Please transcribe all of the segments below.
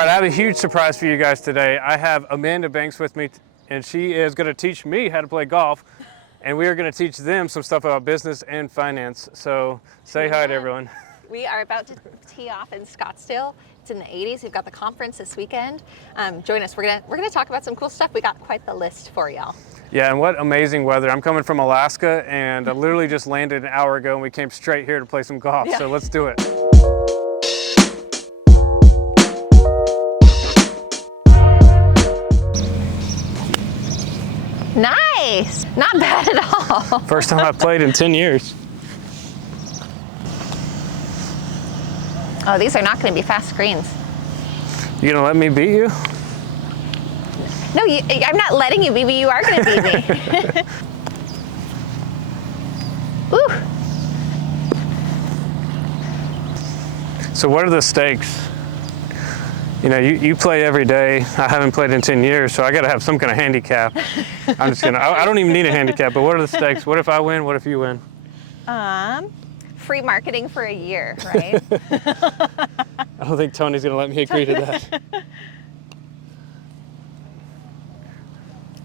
right, I have a huge surprise for you guys today. I have Amanda Banks with me, and she is going to teach me how to play golf, and we are going to teach them some stuff about business and finance. So say hi to everyone. We are about to tee off in Scottsdale. It's in the 80s. We've got the conference this weekend. Join us. We're gonna talk about some cool stuff. We got quite the list for y'all. Yeah, and what amazing weather. I'm coming from Alaska, and I literally just landed an hour ago, and we came straight here to play some golf. Yeah. So let's do it. Nice. Not bad at all. First time I've played in 10 years. Oh, these are not going to be fast greens. You gonna let me beat you? No, I'm not letting you beat me. You are going to beat me. Ooh. So what are the stakes? You know, you play every day. I haven't played in 10 years, so I got to have some kind of handicap. I'm just gonna, I don't even need a handicap, but what are the stakes? What if I win? What if you win? Free marketing for a year, right? I don't think Tony's gonna let me agree to that.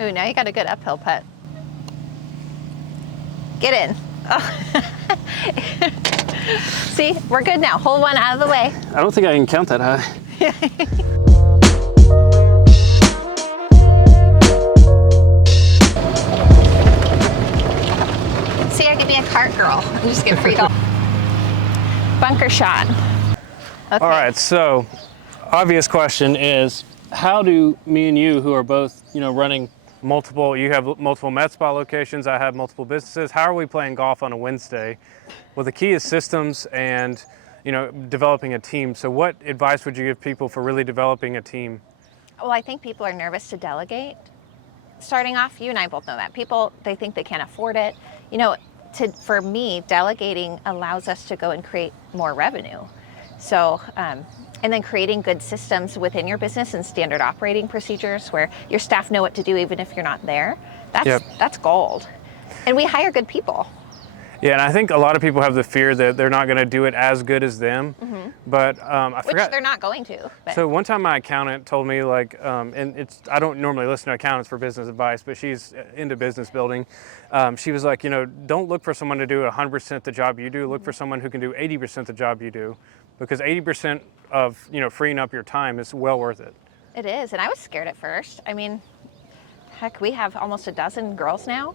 Ooh, now you got a good uphill putt. Get in. Oh. See, we're good now. Hole one out of the way. I don't think I can count that high. See, I could be a cart girl and just get free golf. Bunker shot. Okay. All right, so obvious question is, how do me and you, who are both, running multiple, you have multiple med spa locations, I have multiple businesses, how are we playing golf on a Wednesday? Well, the key is systems and, developing a team. So what advice would you give people for really developing a team? Well, I think people are nervous to delegate. Starting off, you and I both know that. People, they think they can't afford it. For me, delegating allows us to go and create more revenue. So, and then creating good systems within your business and standard operating procedures where your staff know what to do even if you're not there. That's gold. And we hire good people. Yeah, and I think a lot of people have the fear that they're not going to do it as good as them, but I forgot. Which they're not going to. But. So one time my accountant told me, and I don't normally listen to accountants for business advice, but she's into business building. She was like, don't look for someone to do 100% the job you do. Look for someone who can do 80% the job you do, because 80% of freeing up your time is well worth it. It is, and I was scared at first. I mean, heck, we have almost a dozen girls now.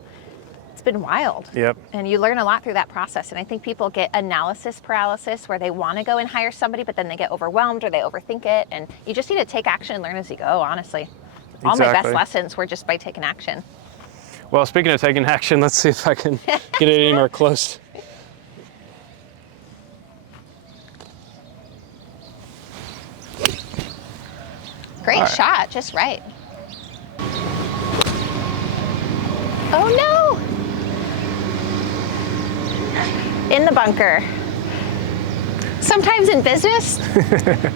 It's been wild. Yep. And you learn a lot through that process. And I think people get analysis paralysis where they want to go and hire somebody, but then they get overwhelmed or they overthink it. And you just need to take action and learn as you go, honestly. Exactly. All my best lessons were just by taking action. Well, speaking of taking action, let's see if I can get it anywhere close. Great shot, just right. Oh no! In the bunker. Sometimes in business,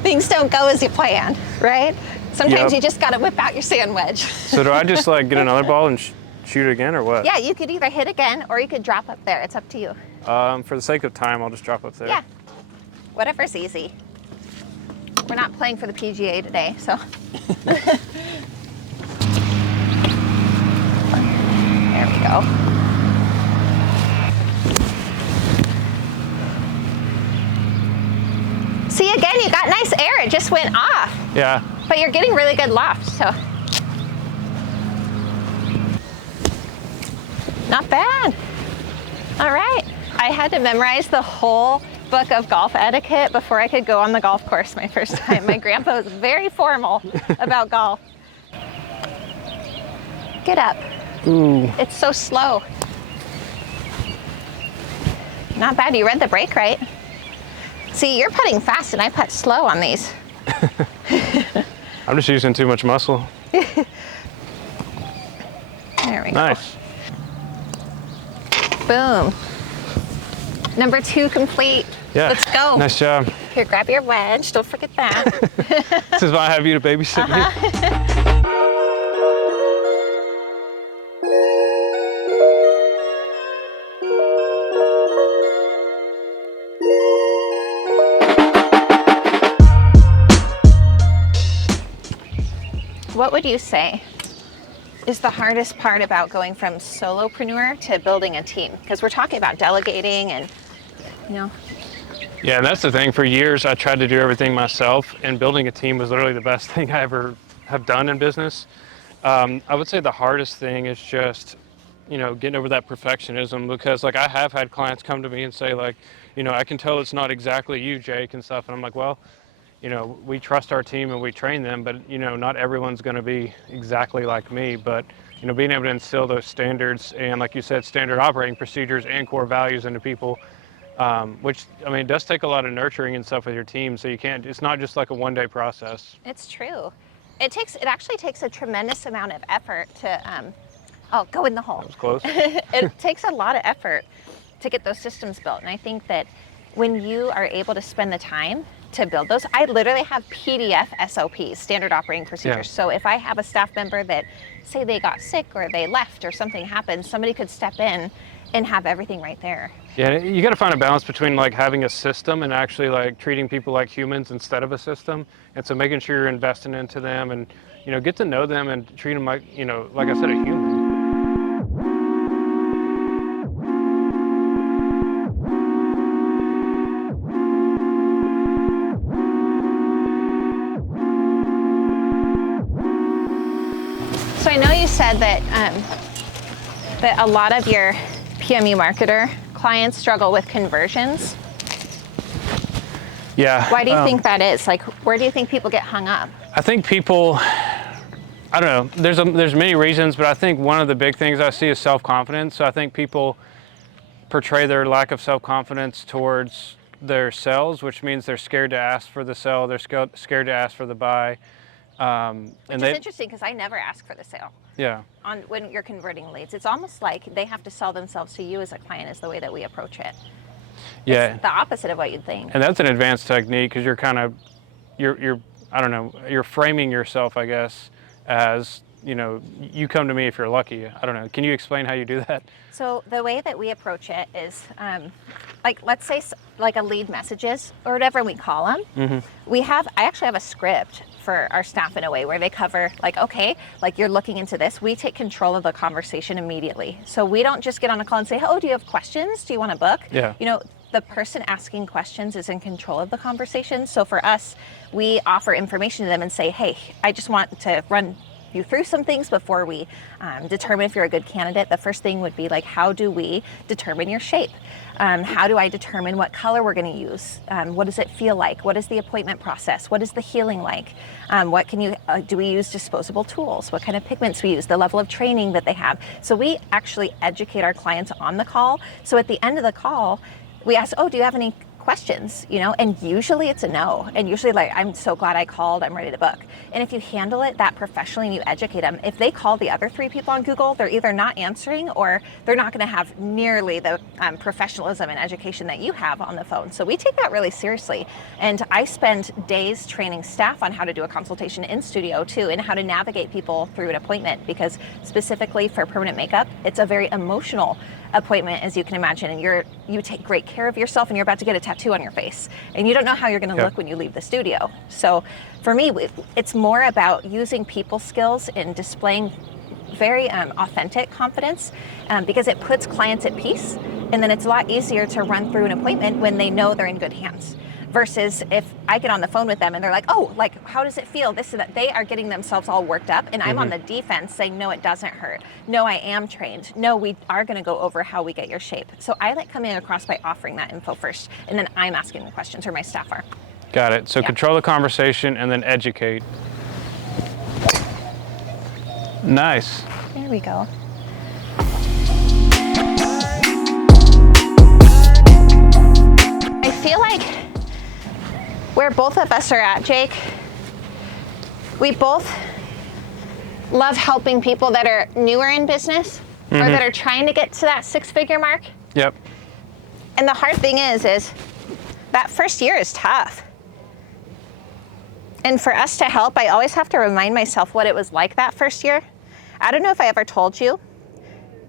things don't go as you planned, right? Sometimes you just gotta whip out your sand wedge. So do I just get another ball and shoot it again, or what? Yeah, you could either hit again or you could drop up there. It's up to you. For the sake of time, I'll just drop up there. Yeah, whatever's easy. We're not playing for the PGA today, so. There we go. See, again, you got nice air. It just went off. Yeah. But you're getting really good loft, so. Not bad. All right. I had to memorize the whole book of golf etiquette before I could go on the golf course my first time. My grandpa was very formal about golf. Get up. Ooh. It's so slow. Not bad. You read the break right. See, you're putting fast and I putt slow on these. I'm just using too much muscle. There we go. Nice. Boom. Number 2 complete. Yeah. Let's go. Nice job. Here, grab your wedge. Don't forget that. This is why I have you to babysit me. What would you say is the hardest part about going from solopreneur to building a team? Because we're talking about delegating and, you know. Yeah, and that's the thing. For years, I tried to do everything myself, and building a team was literally the best thing I ever have done in business. I would say the hardest thing is just, getting over that perfectionism, because like I have had clients come to me and say like, I can tell it's not exactly you, Jake, and stuff. And I'm like, well, we trust our team and we train them, but not everyone's going to be exactly like me. But being able to instill those standards and, like you said, standard operating procedures and core values into people, which it does take a lot of nurturing and stuff with your team. So it's not just like a one-day process. It's true. It actually takes a tremendous amount of effort to, go in the hole. That was close. It takes a lot of effort to get those systems built. And I think that when you are able to spend the time to build those, I literally have PDF SOPs, standard operating procedures. Yeah. So if I have a staff member that, say they got sick or they left or something happened, somebody could step in and have everything right there. Yeah, you got to find a balance between like having a system and actually like treating people like humans instead of a system. And so making sure you're investing into them and, get to know them and treat them like, like I said, a human. So I know you said that that a lot of your PMU marketer clients struggle with conversions. Yeah. Why do you think that is? Like, where do you think people get hung up? I think people, I don't know, there's many reasons, but I think one of the big things I see is self-confidence. So I think people portray their lack of self-confidence towards their sales, which means they're scared to ask for the sell, they're scared to ask for the buy. Which is interesting, because I never ask for the sale. Yeah. When you're converting leads, it's almost like they have to sell themselves to you as a client, is the way that we approach it. Yeah. It's the opposite of what you'd think. And that's an advanced technique, because you're framing yourself, I guess, as, you come to me if you're lucky. I don't know. Can you explain how you do that? So the way that we approach it is, like, let's say like a lead messages or whatever we call them. Mm-hmm. I actually have a script for our staff in a way where they cover like, okay, like you're looking into this. We take control of the conversation immediately. So we don't just get on a call and say, oh, do you have questions? Do you want to book? Yeah. The person asking questions is in control of the conversation. So for us, we offer information to them and say, hey, I just want to run you through some things before we determine if you're a good candidate. The first thing would be like, how do we determine your shape? How do I determine what color we're going to use? What does it feel like? What is the appointment process? What is the healing like? What do we use disposable tools? What kind of pigments we use? The level of training that they have. So we actually educate our clients on the call. So at the end of the call, we ask, oh, do you have any questions? And usually it's a no. And usually like, I'm so glad I called, I'm ready to book. And if you handle it that professionally and you educate them, if they call the other 3 people on Google, they're either not answering or they're not going to have nearly the professionalism and education that you have on the phone. So we take that really seriously. And I spend days training staff on how to do a consultation in studio too, and how to navigate people through an appointment, because specifically for permanent makeup, it's a very emotional appointment, as you can imagine, and you take great care of yourself, and you're about to get a tattoo on your face, and you don't know how you're going to look when you leave the studio. So for me, it's more about using people skills and displaying very authentic confidence, because it puts clients at peace, and then it's a lot easier to run through an appointment when they know they're in good hands. Versus if I get on the phone with them and they're like, oh, like, how does it feel? This and that. They are getting themselves all worked up, and I'm on the defense saying, no, it doesn't hurt. No, I am trained. No, we are going to go over how we get your shape. So I like coming across by offering that info first, and then I'm asking the questions, or my staff are. Got it. So control the conversation and then educate. Nice. There we go. I feel like where both of us are at, Jake, we both love helping people that are newer in business or that are trying to get to that 6-figure mark. Yep. And the hard thing is that first year is tough. And for us to help, I always have to remind myself what it was like that first year. I don't know if I ever told you,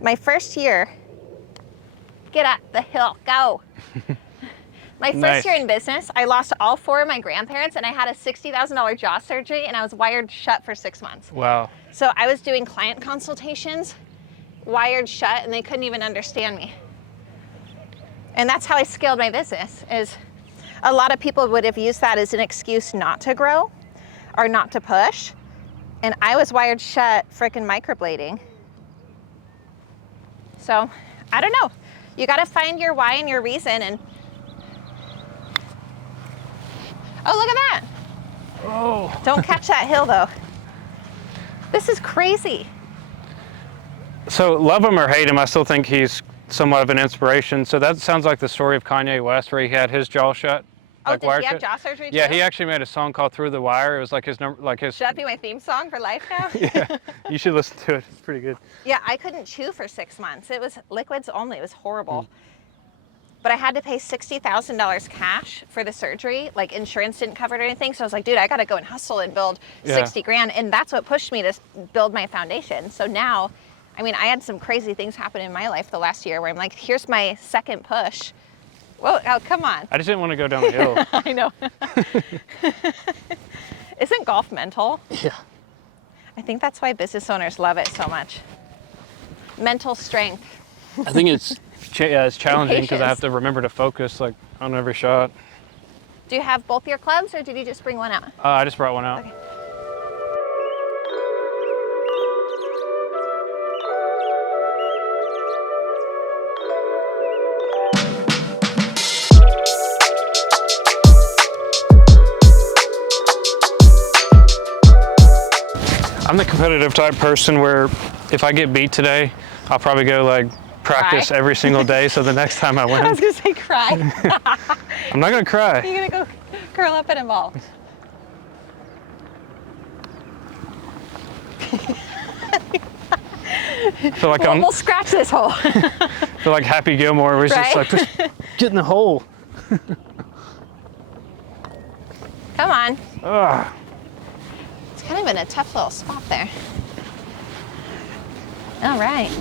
my first year, get up the hill, go. My first Nice. year in business, I lost all 4 of my grandparents, and I had a $60,000 jaw surgery, and I was wired shut for 6 months. Wow. So I was doing client consultations, wired shut, and they couldn't even understand me. And that's how I scaled my business. Is a lot of people would have used that as an excuse not to grow or not to push, and I was wired shut, freaking microblading. So I don't know. You got to find your why and your reason. And oh, look at that. Oh. Don't catch that hill though. This is crazy. So love him or hate him, I still think he's somewhat of an inspiration. So that sounds like the story of Kanye West, where he had his jaw shut. Oh, Like did wired he have shut. jaw surgery too? Yeah, he actually made a song called "Through the Wire." It was like his number, like his. Should that be my theme song for life now? Yeah, you should listen to it. It's pretty good. Yeah, I couldn't chew for 6 months. It was liquids only. It was horrible. But I had to pay $60,000 cash for the surgery. Like insurance didn't cover it or anything. So I was like, dude, I got to go and hustle and build 60 grand. And that's what pushed me to build my foundation. So now, I mean, I had some crazy things happen in my life the last year where I'm like, here's my second push. Whoa, oh, come on. I just didn't want to go down the hill. I know. Isn't golf mental? Yeah. I think that's why business owners love it so much. Mental strength. I think it's challenging because I patience. have to remember to focus like on every shot. Do you have both your clubs or did you just bring one out? I just brought one out. Okay. I'm the competitive type person where if I get beat today, I'll probably go like practice Cry. every single day so the next time I I was win. gonna say cry. I'm not gonna cry. You're gonna go curl up in a ball. I feel like We'll scratch this hole. I feel like Happy Gilmore was just Right? like, just get in the hole. Come on. Ugh. It's kind of in a tough little spot there. All right.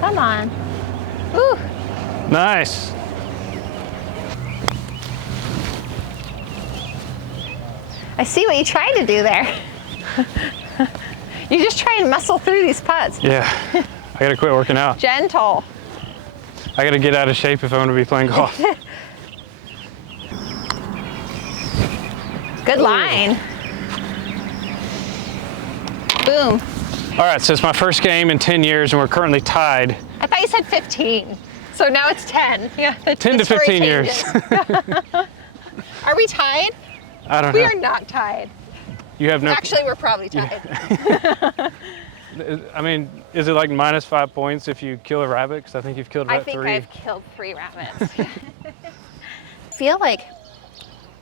Come on. Ooh. Nice. I see what you tried to do there. You just try and muscle through these putts. Yeah. I gotta quit working out. Gentle. I gotta get out of shape if I want to be playing golf. Good line. Boom. All right, so it's my first game in 10 years and we're currently tied. I thought you said 15. So now it's 10. Yeah. 10 to 15 years. Are we tied? I don't We know. are not tied. You have no. Actually, we're probably tied. I mean, is it like -5 points if you kill a rabbit? Because I think you've killed I about think 3. I've killed 3 rabbits. I feel like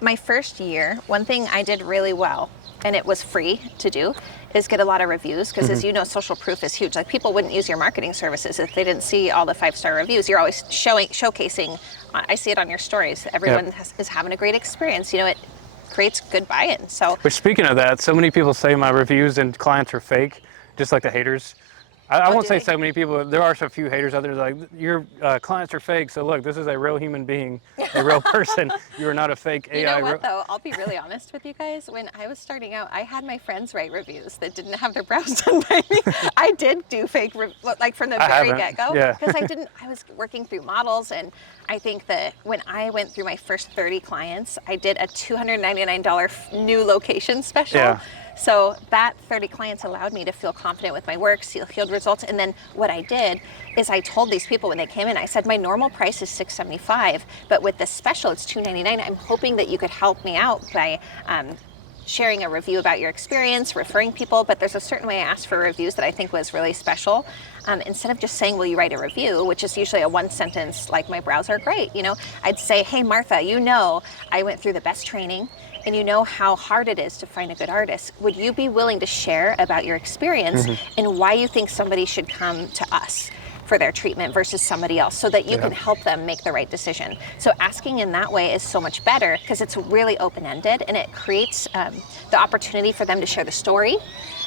my first year, one thing I did really well, and it was free to do, is get a lot of reviews. Because as you know, social proof is huge. Like people wouldn't use your marketing services if they didn't see all the 5-star reviews. You're always showcasing. I see it on your stories. Everyone is having a great experience. You know, it creates good buy-in. So Which, speaking of that, so many people say my reviews and clients are fake, just like the haters. I won't do say they? so many people. There are a few haters out there like, your clients are fake. So look, this is a real human being, a real person. You are not a fake AI. You know what though? I'll be really honest with you guys. When I was starting out, I had my friends write reviews that didn't have their brows done by me. I did do fake, like from the very haven't. get-go. Yeah. Because I was working through models, and I think that when I went through my first 30 clients, I did a $299 new location special. Yeah. So that 30 clients allowed me to feel confident with my work, see field results. And then what I did is I told these people when they came in, I said, my normal price is $675, but with this special, it's $299. I'm hoping that you could help me out by sharing a review about your experience, referring people, but there's a certain way I asked for reviews that I think was really special. Instead of just saying, will you write a review, which is usually a one sentence, like my brows are great, you know, I'd say, hey, Martha, you know, I went through the best training and you know how hard it is to find a good artist. Would you be willing to share about your experience and why you think somebody should come to us? for their treatment versus somebody else, so that you Yeah. can help them make the right decision. So asking in that way is so much better because it's really open-ended, and it creates the opportunity for them to share the story.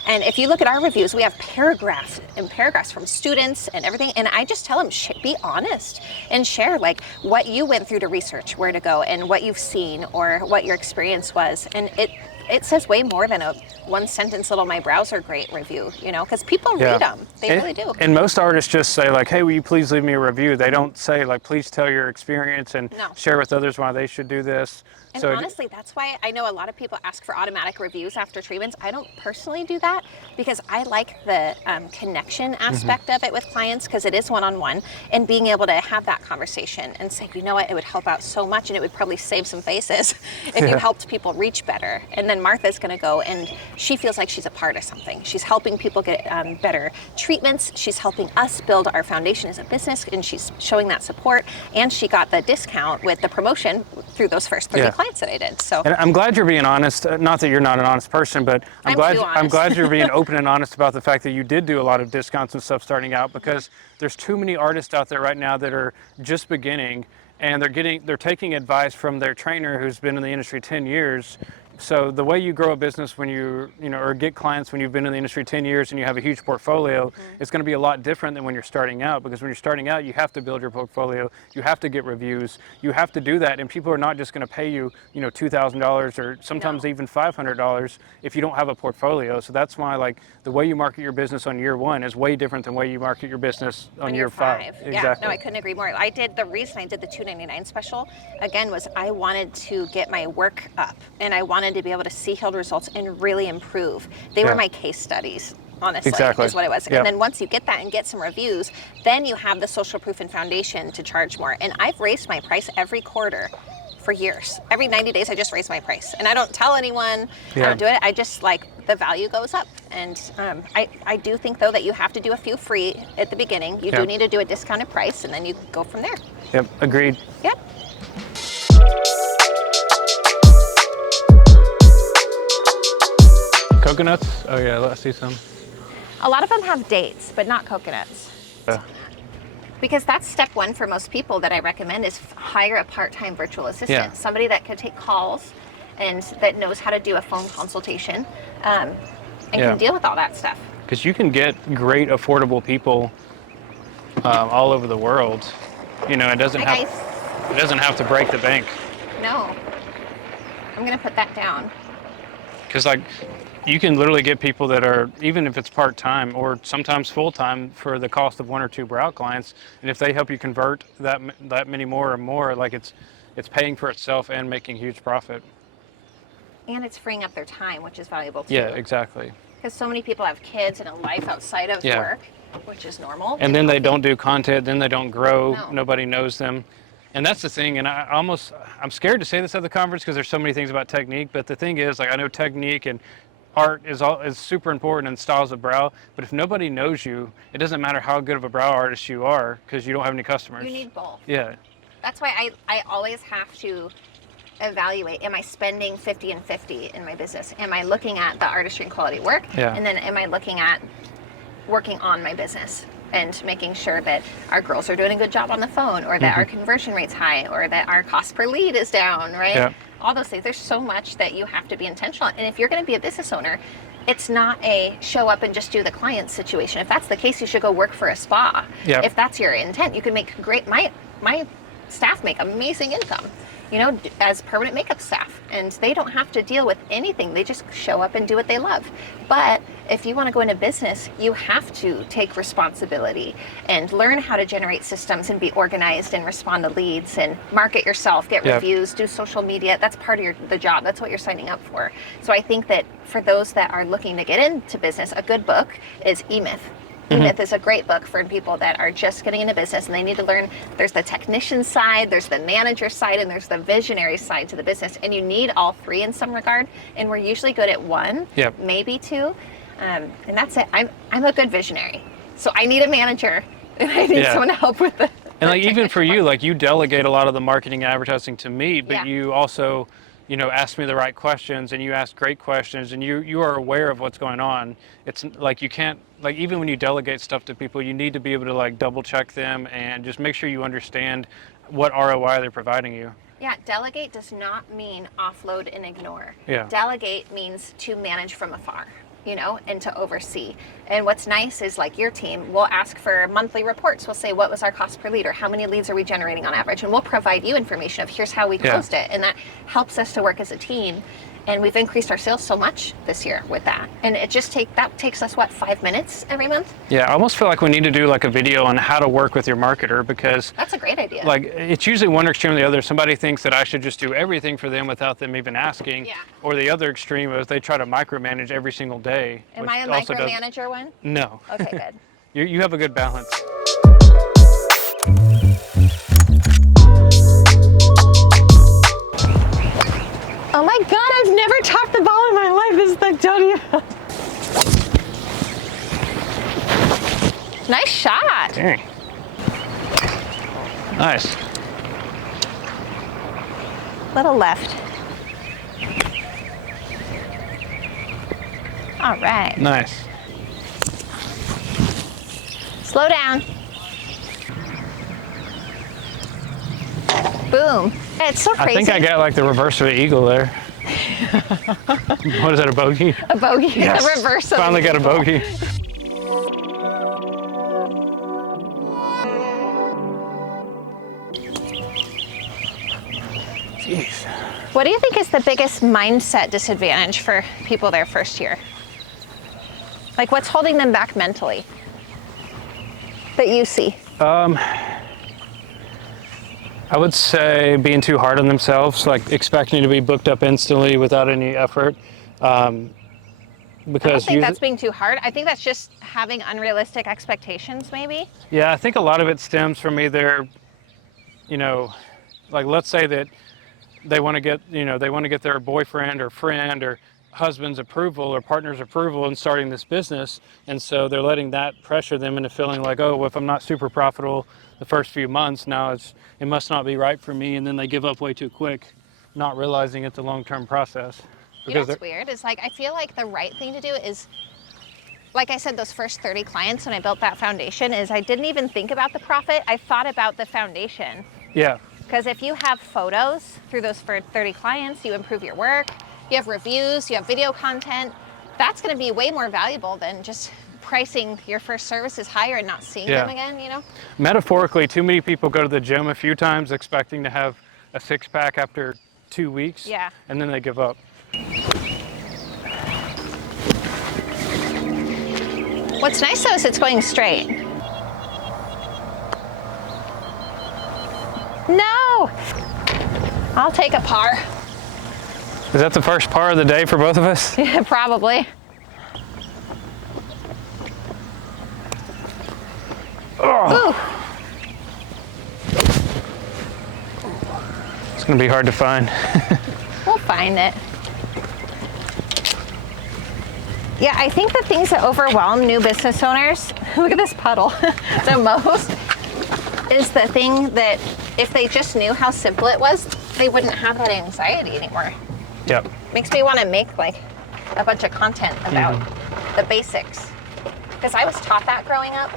And if you look at our reviews, we have paragraphs and paragraphs from students and everything. And I just tell them, be honest and share like what you went through to research where to go and what you've seen or what your experience was. And it says way more than a one sentence little "my brows are great" review, you know, because people Yeah. read them. They really do. And most artists just say like, hey, will you please leave me a review? They don't say like, please tell your experience and No. share with others why they should do this. And So honestly, that's why I know a lot of people ask for automatic reviews after treatments. I don't personally do that because I like the connection aspect of it with clients, because it is one-on-one, and being able to have that conversation and say, you know what, it would help out so much, and it would probably save some faces if you helped people reach better. And then Martha's going to go, and she feels like she's a part of something. She's helping people get better treatments. She's helping us build our foundation as a business, and she's showing that support. And she got the discount with the promotion through those first 30 clients that I did. So and I'm glad you're being honest. Not that you're not an honest person, but I'm too honest. I'm glad you're being open and honest about the fact that you did do a lot of discounts and stuff starting out, because there's too many artists out there right now that are just beginning, and they're taking advice from their trainer who's been in the industry 10 years. So the way you grow a business when or get clients when you've been in the industry 10 years and you have a huge portfolio, it's going to be a lot different than when you're starting out, because when you're starting out, you have to build your portfolio, you have to get reviews, you have to do that, and people are not just going to pay you, $2,000 or sometimes even $500 if you don't have a portfolio. So that's why like the way you market your business on year one is way different than the way you market your business on year five. Yeah, Exactly. no, I couldn't agree more. The reason I did the $299 special again was I wanted to get my work up, and I wanted to be able to see healed results and really improve. They were my case studies, honestly, Exactly. is what it was. Yeah. And then once you get that and get some reviews, then you have the social proof and foundation to charge more. And I've raised my price every quarter for years. Every 90 days, I just raise my price. And I don't tell anyone, I don't do it. I just the value goes up. And I do think though that you have to do a few free at the beginning. You do need to do a discounted price, and then you go from there. Yep, agreed. Yep. Coconuts? Oh yeah, let's see some. A lot of them have dates, but not coconuts. Because that's step one for most people that I recommend is hire a part-time virtual assistant, somebody that can take calls and that knows how to do a phone consultation and can deal with all that stuff. Because you can get great, affordable people all over the world. It doesn't have to break the bank. No, I'm gonna put that down. Because you can literally get people that are, even if it's part-time or sometimes full-time, for the cost of one or two brow clients. And if they help you convert that many more or more, it's paying for itself and making huge profit. And it's freeing up their time, which is valuable too. Yeah, exactly. Because so many people have kids and a life outside of work, which is normal. And then they don't do content, then they don't grow, No. Nobody knows them. And that's the thing, and I'm scared to say this at the conference because there's so many things about technique, but the thing is, I know technique and art is super important in styles of brow, but if nobody knows you, it doesn't matter how good of a brow artist you are because you don't have any customers. You need both. Yeah. That's why I always have to evaluate, am I spending 50 and 50 in my business? Am I looking at the artistry and quality work? Yeah. And then am I looking at working on my business and making sure that our girls are doing a good job on the phone, or that our conversion rate's high, or that our cost per lead is down, right? Yeah. All those things. There's so much that you have to be intentional on. And if you're going to be a business owner, it's not a show up and just do the client situation. If that's the case, you should go work for a spa. Yeah. If that's your intent, you can make great, my staff make amazing income, as permanent makeup staff, and they don't have to deal with anything. They just show up and do what they love. But if you want to go into business, you have to take responsibility and learn how to generate systems and be organized and respond to leads and market yourself, get reviews, do social media. That's part of the job. That's what you're signing up for. So I think that for those that are looking to get into business, a good book is E-Myth. E-Myth is a great book for people that are just getting into business, and they need to learn there's the technician side, there's the manager side, and there's the visionary side to the business. And you need all three in some regard. And we're usually good at one, maybe two. And that's it. I'm a good visionary. So I need a manager, and I need someone to help with it. And even for you, you delegate a lot of the marketing and advertising to me, but you also, you know, ask me the right questions, and you ask great questions, and you are aware of what's going on. It's like you can't, like, even when you delegate stuff to people, you need to be able to like double check them and just make sure you understand what ROI they're providing you. Yeah, delegate does not mean offload and ignore. Yeah. Delegate means to manage from afar, you know, and to oversee. And what's nice is, like, your team will ask for monthly reports. We'll say, what was our cost per lead, or how many leads are we generating on average? And we'll provide you information of here's how we closed it. And that helps us to work as a team. And we've increased our sales so much this year with that. And it just takes us, what, 5 minutes every month? Yeah, I almost feel like we need to do like a video on how to work with your marketer, because that's a great idea. Like, it's usually one extreme or the other. Somebody thinks that I should just do everything for them without them even asking. Yeah. Or the other extreme is they try to micromanage every single day. Am I a micromanager one? No. Okay, good. You have a good balance. Oh my God, I've never topped the ball in my life. This is like, don't even. Nice shot. Dang. Nice. Little left. All right. Nice. Slow down. Boom. It's so crazy. I think I got like the reverse of an eagle there. What is that, a bogey? A bogey. Yes. The reverse of Finally got a bogey. Jeez. What do you think is the biggest mindset disadvantage for people their first year? Like, what's holding them back mentally that you see? I would say being too hard on themselves, like expecting to be booked up instantly without any effort. I don't think that's being too hard. I think that's just having unrealistic expectations, maybe. Yeah, I think a lot of it stems from either, you know, like, let's say that they want to get, you know, they want to get their boyfriend or friend or husband's approval or partner's approval in starting this business, and so they're letting that pressure them into feeling like, oh, well, if I'm not super profitable the first few months, now it must not be right for me, and then they give up way too quick, not realizing it's a long-term process. You know what's weird is, like, I feel like the right thing to do is, like I said, those first 30 clients when I built that foundation, is I didn't even think about the profit. I thought about the foundation. Yeah. Because if you have photos through those 30 clients, you improve your work, you have reviews, you have video content, that's going to be way more valuable than just pricing your first services higher and not seeing them again, you know? Metaphorically, too many people go to the gym a few times expecting to have a six-pack after 2 weeks, and then they give up. What's nice though is it's going straight. No! I'll take a par. Is that the first par of the day for both of us? Yeah, probably. Oh. It's gonna be hard to find. We'll find it. Yeah, I think the things that overwhelm new business owners, look at this puddle, the most, is the thing that if they just knew how simple it was, they wouldn't have that anxiety anymore. Yep. Makes me want to make like a bunch of content about the basics. Because I was taught that growing up.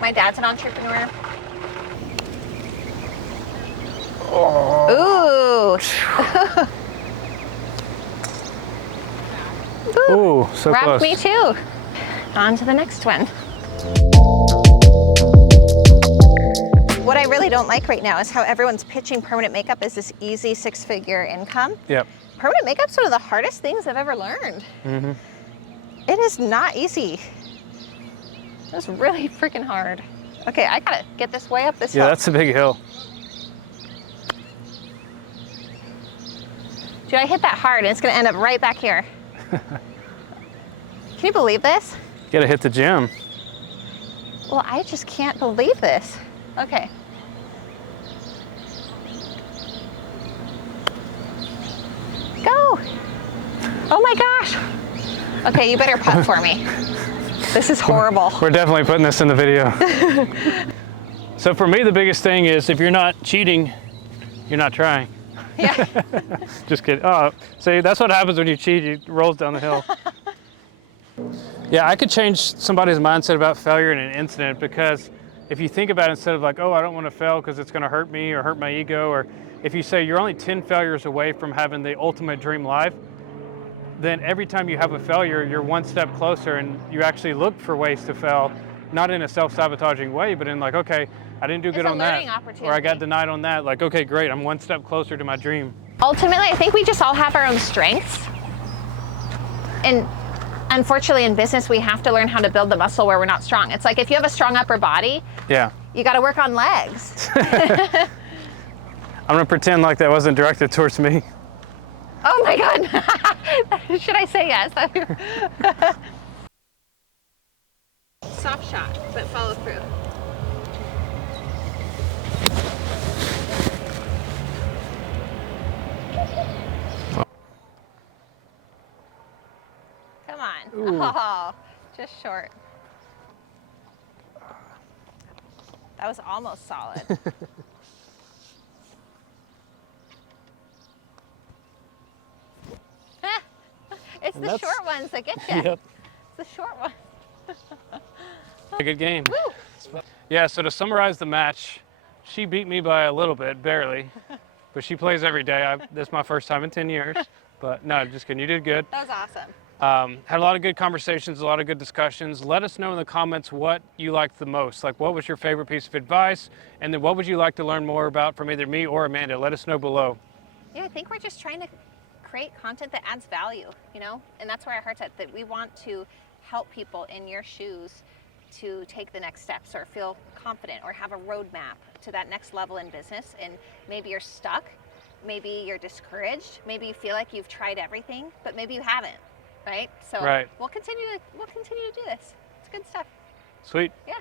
My dad's an entrepreneur. Oh. Ooh. Ooh, so Rocked close. me too. On to the next one. What I really don't like right now is how everyone's pitching permanent makeup as this easy 6-figure income. Yep. Permanent makeup's one of the hardest things I've ever learned. It is not easy. It's really freaking hard. Okay, I gotta get this way up this hill. Yeah, that's a big hill. Dude, I hit that hard and it's gonna end up right back here. Can you believe this? You gotta hit the gym. Well, I just can't believe this. Okay. Go. Oh my gosh. Okay, you better putt for me. This is horrible. We're definitely putting this in the video. So for me, the biggest thing is if you're not cheating, you're not trying. Yeah. Just kidding. Oh, see, that's what happens when you cheat. It rolls down the hill. Yeah, I could change somebody's mindset about failure in an incident, because if you think about it, instead of like, oh, I don't want to fail because it's going to hurt me or hurt my ego, or if you say you're only 10 failures away from having the ultimate dream life, then every time you have a failure, you're one step closer, and you actually look for ways to fail, not in a self-sabotaging way, but in like, okay, I didn't do good on that, or I got denied on that. Like, okay, great, I'm one step closer to my dream. Ultimately, I think we just all have our own strengths. And unfortunately, in business, we have to learn how to build the muscle where we're not strong. It's like if you have a strong upper body, Yeah. you got to work on legs. I'm gonna pretend like that wasn't directed towards me. Oh my God. Should I say yes? Soft shot, but follow through. Come on. Ooh. Oh, just short. That was almost solid. It's the short ones that get you. Yep. It's the short ones. A good game. Woo. Yeah, so to summarize the match, she beat me by a little bit, barely, but she plays every day. This is my first time in 10 years, but no, just kidding, you did good. That was awesome. Had a lot of good conversations, a lot of good discussions. Let us know in the comments what you liked the most. Like, what was your favorite piece of advice? And then what would you like to learn more about from either me or Amanda? Let us know below. Yeah, I think we're just trying to create content that adds value, you know? And that's where our heart's at, that we want to help people in your shoes to take the next steps or feel confident or have a roadmap to that next level in business. And maybe you're stuck, maybe you're discouraged, maybe you feel like you've tried everything, but maybe you haven't, right? So Right. we'll continue to do this. It's good stuff. Sweet. Yeah.